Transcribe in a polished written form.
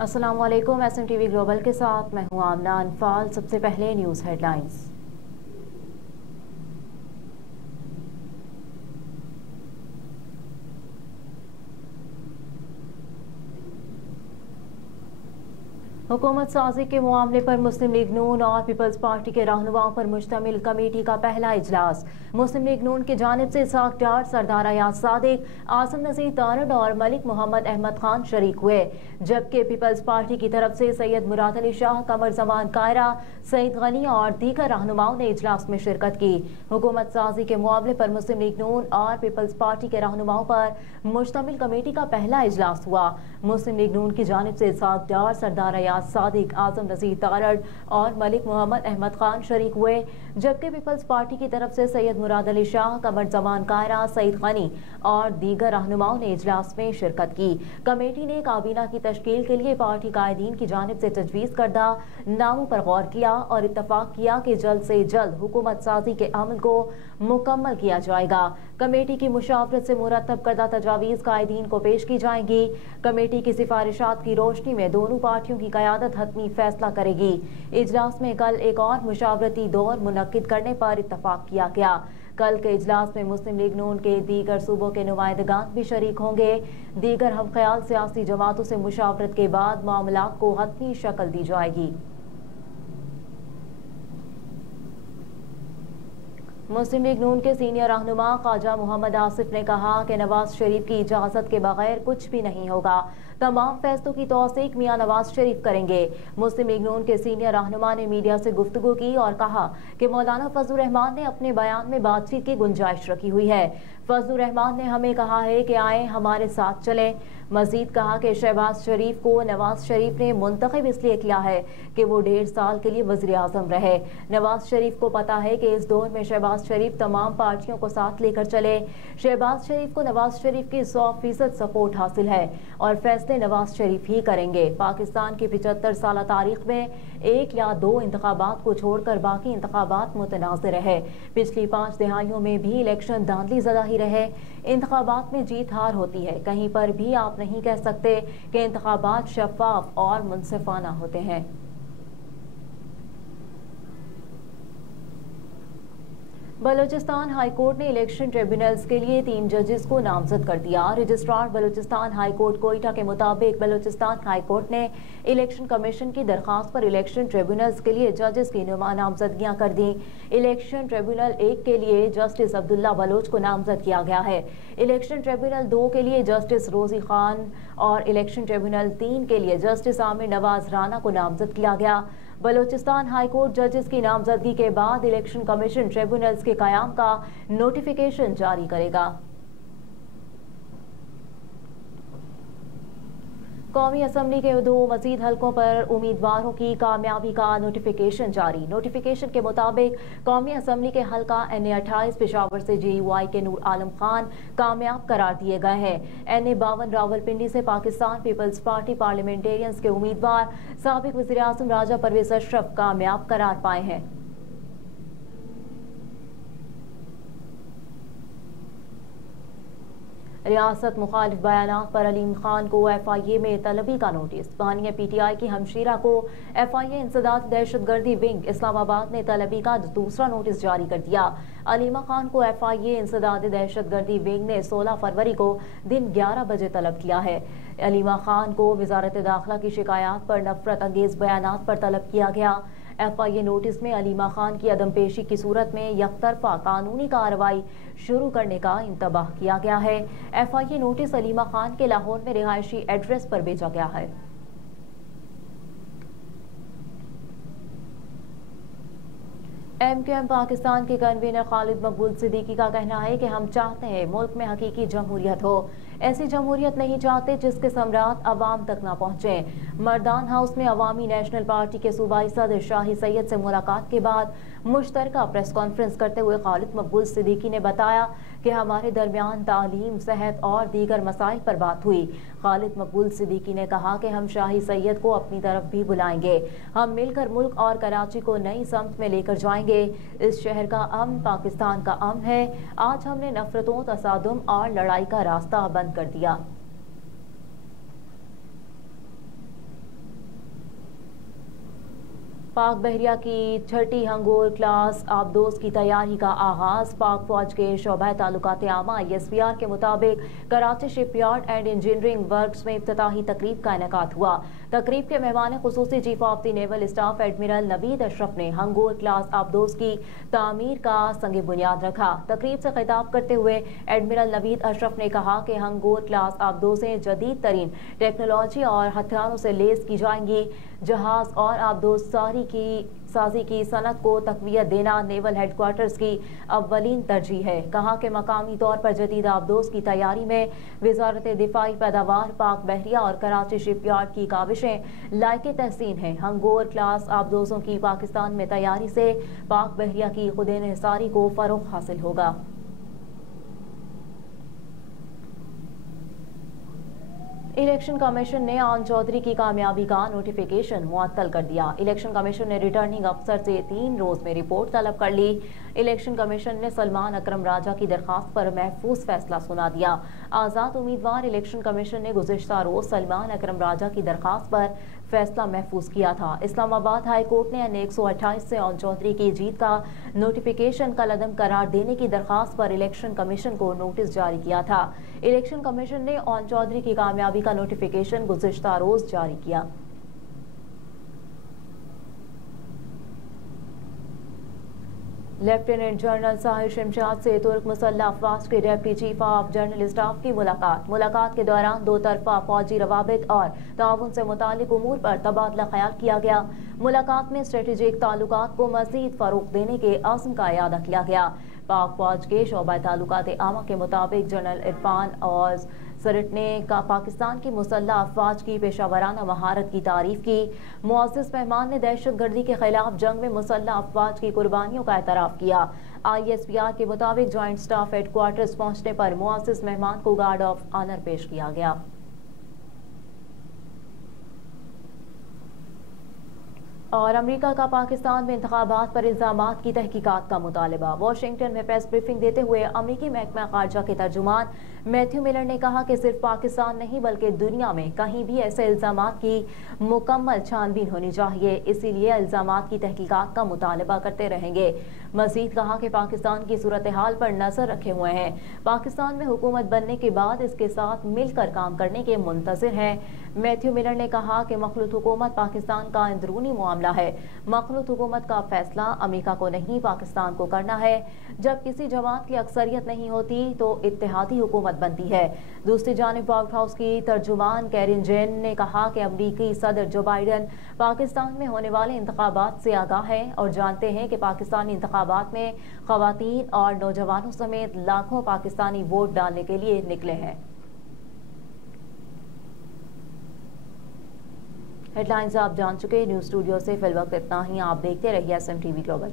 अस्सलाम वालेकुम। SMTV global के साथ मैं हूं आमना अनफाल। सबसे पहले न्यूज़ हेडलाइंस। हुकूमत साजी के मामले पर मुस्लिम लीग नून और पीपल्स पार्टी के रहनुमाओं पर मुश्तमिल कमेटी का पहला इजलास। मुस्लिम लीग नून की जानिब से इसहाक डार, सरदार अयाज सादिक, आसिम नज़ीर तारड़ और मलिक मोहम्मद अहमद खान शरीक हुए, जबकि पीपल्स पार्टी की तरफ से सैयद मुराद अली शाह, कमर जमान कायरा, सईद गनी और दीगर रहनुमाओं ने इजलास में शिरकत की। हुकूमत साजी के मामले पर मुस्लिम लीग नून और पीपल्स पार्टी के रहनुमाओं पर मुश्तमिल कमेटी का पहला इजलास हुआ। मुस्लिम लीग नून की जानिब से इसहाक डार, सरदार अयाज सादिक, आजम नज़ीर तारड़ और मलिक मोहम्मद अहमद खान शरीक हुए, जबकि पीपल्स पार्टी की तरफ से सैयद मुराद अली शाह, कमर जमान कायरा, सईद गनी और दीगर रहनुमाओं ने इजलास में शिरकत की। कमेटी ने काबीना की तश्कील के लिए पार्टी कायदीन की जानिब से तजवीज़ करदा नामों पर गौर किया और इत्तफाक किया कि जल्द से जल्द हुकूमत साजी के अमल को मुकम्मल किया जाएगा। कमेटी की मुशावरत से मुरतब करदा तजावीज़ कायदीन को पेश की जाएंगी। कमेटी की सिफारिशात की रोशनी में दोनों पार्टियों की क़यादत हतमी फैसला करेगी। इजलास में कल एक और मुशावरती दौर मुनक्किद करने पर इत्तफाक किया गया। कल के इजलास में मुस्लिम लीग नून के दीगर सूबों के नुमाइंदगान भी शरीक होंगे। दीगर हमख्याल सियासी जमातों से मुशावरत के बाद मामलात को हतमी शक्ल दी जाएगी। मुस्लिम लीग नून के सीनियर रहनुमा ख्वाजा मोहम्मद आसिफ ने कहा कि नवाज शरीफ की इजाज़त के बगैर कुछ भी नहीं होगा। तमाम फैसलों की तौसीक मियां नवाज शरीफ करेंगे। मुस्लिम लीग नून के सीनियर रहनुमा ने मीडिया से गुफ्तगू की और कहा कि मौलाना फजलुर रहमान ने अपने बयान में बातचीत की गुंजाइश रखी हुई है। फजलुर रहमान ने हमें कहा है कि आए हमारे साथ चलें। मजीद कहा कि शहबाज शरीफ को नवाज शरीफ ने मुंतखब इसलिए किया है कि वो 1.5 साल के लिए वज़ीर आज़म रहे। नवाज शरीफ को पता है कि इस दौर में शहबाज शरीफ तमाम पार्टियों को साथ लेकर चले। शहबाज शरीफ को नवाज शरीफ की 100% सपोर्ट हासिल है और फैसले नवाज शरीफ ही करेंगे। पाकिस्तान की 75 साल तारीख में 1 या 2 इंतखाबात को छोड़कर बाकी इंतखाबात मुतनाज़िर रहे। पिछली 5 दिहाइयों में भी इलेक्शन धांधली ज़दा ही रहे। इंतखाबात में जीत हार होती है, कहीं पर भी आप नहीं कह सकते कि इंतखाबात शफाफ और मुनसिफाना होते हैं। बलूचिस्तान हाई कोर्ट ने इलेक्शन ट्रिब्यूनल्स के लिए 3 जजेस को नामजद कर दिया। Registrar Balochistan high court Quetta के मुताबिक बलूचिस्तान हाई कोर्ट ने इलेक्शन कमीशन की दरखास्त पर इलेक्शन ट्रिब्यूनल्स के लिए जजेस की नामजदगियां कर दी। इलेक्शन ट्रिब्यूनल 1 के लिए जस्टिस अब्दुल्ला बलोच को नामजद किया गया है। इलेक्शन ट्रिब्यूनल 2 के लिए जस्टिस रोजी खान और इलेक्शन ट्रिब्यूनल 3 के लिए जस्टिस आमिर नवाज राना को नामजद किया गया। बलूचिस्तान हाई कोर्ट जजेस की नामजदगी के बाद इलेक्शन कमीशन ट्रिब्यूनल्स के कयाम का नोटिफिकेशन जारी करेगा। कौमी असम्बली के 2 मजीद हलकों पर उम्मीदवारों की कामयाबी का नोटिफिकेशन जारी। नोटिफिकेशन के मुताबिक कौमी असम्बली के हलका NA-28 पेशावर से JUI के नूर आलम खान कामयाब करार दिए गए हैं। NA-52 रावलपिंडी से पाकिस्तान पीपल्स पार्टी पार्लियामेंटेरियंस के उम्मीदवार साबिक वज़ीर आज़म राजा परवेज अशरफ कामयाब करार पाए हैं। रियासत मुखालिफ बयानात पर अलीम खान को FIA में तलबी का नोटिस। बानिया PTI की हमशीरा को FIA इंसदाद दहशतगर्दी विंग इस्लामाबाद ने तलबी का दूसरा नोटिस जारी कर दिया। अलीमा खान को FIA इंसदाद दहशतगर्दी विंग ने 16 फरवरी को दिन 11 बजे तलब किया है। अलीमा खान को वजारत दाखिला की शिकायत पर नफरत अंगेज बयानात पर तलब किया गया। FIA नोटिस में अलीमा खान की अदम पेशी की सूरत में यकतरफा कानूनी कार्रवाई शुरू करने का इंतबाह किया गया है। FIA नोटिस अलीमा खान के लाहौर में रिहायशी एड्रेस पर भेजा गया है। MQM पाकिस्तान के कन्वीनर खालिद मकबूल सिद्दीकी का कहना है कि हम चाहते हैं मुल्क में हकीकी जमहूरियत हो। ऐसी जमहूरियत नहीं चाहते जिसके समरात अवाम तक ना पहुँचे। मर्दान हाउस में अवामी नेशनल पार्टी के सूबाई सदर शाही सैयद से मुलाकात के बाद मुश्तरका प्रेस कॉन्फ्रेंस करते हुए खालिद मकबूल सिद्दीकी ने बताया कि हमारे दरमियान तालीम, सेहत और दीगर मसाइल पर बात हुई। खालिद मकबूल सिद्दीकी ने कहा कि हम शाही सैयद को अपनी तरफ भी बुलाएंगे। हम मिलकर मुल्क और कराची को नई समत में लेकर जाएंगे। इस शहर का अमन पाकिस्तान का अमन है। आज हमने नफरतों, तसादुम और लड़ाई का रास्ता बंद कर दिया। पाक बहरिया की छठी हंगोर क्लास आबदोज की तैयारी का आगाज। पाक फौज के शोबा ताल्लुकात आमा ISPR के मुताबिक Karachi shipyard and engineering works में इफ्तिताही तकरीब का इनेकाद हुआ। तकरीब के मेहमान खुसूसी chief of the naval staff admiral Naveed Ashraf ने हंगोर क्लास आबदोज की तामीर का संग बुनियाद रखा। तकरीब से खिताब करते हुए एडमिरल नवीद अशरफ ने कहा कि हंगोर क्लास आबदोजें जदीद तरीन टेक्नोलॉजी और हथियारों से लेस की जाएंगी। जहाज और आबदोज साजी की सनत को तकवीत देना नेवल हेडक्वार्टर्स की अव्वलीन तरजीह है। कहा कि मकामी तौर पर जदीद आबदोज की तैयारी में वजारत दिफाई पैदावार, पाक बहरिया और कराची शिपयार्ड की काविशें लायके तहसीन हैं। हंगोर क्लास आबदोजों की पाकिस्तान में तैयारी से पाक बहरिया की खुद इन्हिसारी को फरोग हासिल होगा। इलेक्शन कमीशन ने आन चौधरी की कामयाबी का नोटिफिकेशन मुअत्तल कर दिया। इलेक्शन कमीशन ने रिटर्निंग अफसर से 3 रोज में रिपोर्ट तलब कर ली। इलेक्शन कमीशन ने सलमान अकरम राजा की दरखास्त पर महफूज फैसला सुना दिया। आज़ाद उम्मीदवार इलेक्शन कमीशन ने गुज़िश्ता रोज सलमान अकरम राजा की दरखास्त पर फैसला महफूज किया था। इस्लामाबाद हाई कोर्ट ने N128 से आन चौधरी की जीत का नोटिफिकेशन कलअदम करार देने की दरखास्त पर इलेक्शन कमीशन को नोटिस जारी किया था। इलेक्शन कमीशन ने आन चौधरी की कामयाबी का नोटिफिकेशन गुज़िश्ता रोज जारी किया। लेफ्टिनेंट जनरल साहिर शमशाद से तुर्क मुसल्लह अफवाज के deputy chief of general staff की मुलाकात के दौरान दो तरफा फौजी रवाबित और ताउन से मुतालिक उमूर पर तबादला ख्याल किया गया। मुलाकात में स्ट्रेटेजिक ताल्लुकात को मजीद फरोग देने के अज़्म का इयादा किया गया। पाक फौज के शोबा ताल्लुकात आमा के मुताबिक जनरल इरफान और सरट ने पाकिस्तान की मुसल्लह अफवाज की पेशावराना महारत की तारीफ की। मुअज़्ज़िज़ मेहमान ने दहशत गर्दी के खिलाफ जंग में मुसल्लह अफवाज की कुर्बानियों का एतराफ़ किया। ISPR के मुताबिक जॉइंट स्टाफ हेडक्वार्टर्स पहुंचने पर मुअज़्ज़िज़ मेहमान को गार्ड ऑफ ऑनर पेश किया गया। और अमेरिका का पाकिस्तान में इंतखाबात पर इल्जामात की तहकीकात का मुतालबा। वाशिंगटन में प्रेस ब्रीफिंग देते हुए अमेरिकी महकमा खारजा के तर्जुमान मैथ्यू मिलर ने कहा कि सिर्फ पाकिस्तान नहीं बल्कि दुनिया में कहीं भी ऐसे इल्जामात की मुकम्मल छानबीन होनी चाहिए, इसीलिए इल्जामात की तहकीकात का मुतालबा करते रहेंगे। मजीद कहा कि पाकिस्तान की सूरत हाल पर नजर रखे हुए हैं। पाकिस्तान में हुकूमत बनने के बाद इसके साथ मिलकर काम करने के मुंतज़िर हैं। मैथ्यू मिलर ने कहा कि मखलूत हुकूमत पाकिस्तान का अंदरूनी मामला है। मखलूत हुकूमत का फैसला अमेरिका को नहीं पाकिस्तान को करना है। जब किसी जमात की अक्सरियत नहीं होती तो इत्तेहादी हुकूमत बनती है। दूसरी जानिब व्हाइट हाउस की तर्जुमान कैरिन जेन ने कहा कि अमेरिकी सदर जो बाइडन पाकिस्तान में होने वाले इंतखाबात से आगाह हैं और जानते हैं कि पाकिस्तानी इंतखाबात में खवातीन और नौजवानों समेत लाखों पाकिस्तानी वोट डालने के लिए निकले हैं। हेडलाइंस आप जान चुके। न्यूज़ स्टूडियो से फिलवक्त इतना ही। आप देखते रहिए SMTV ग्लोबल।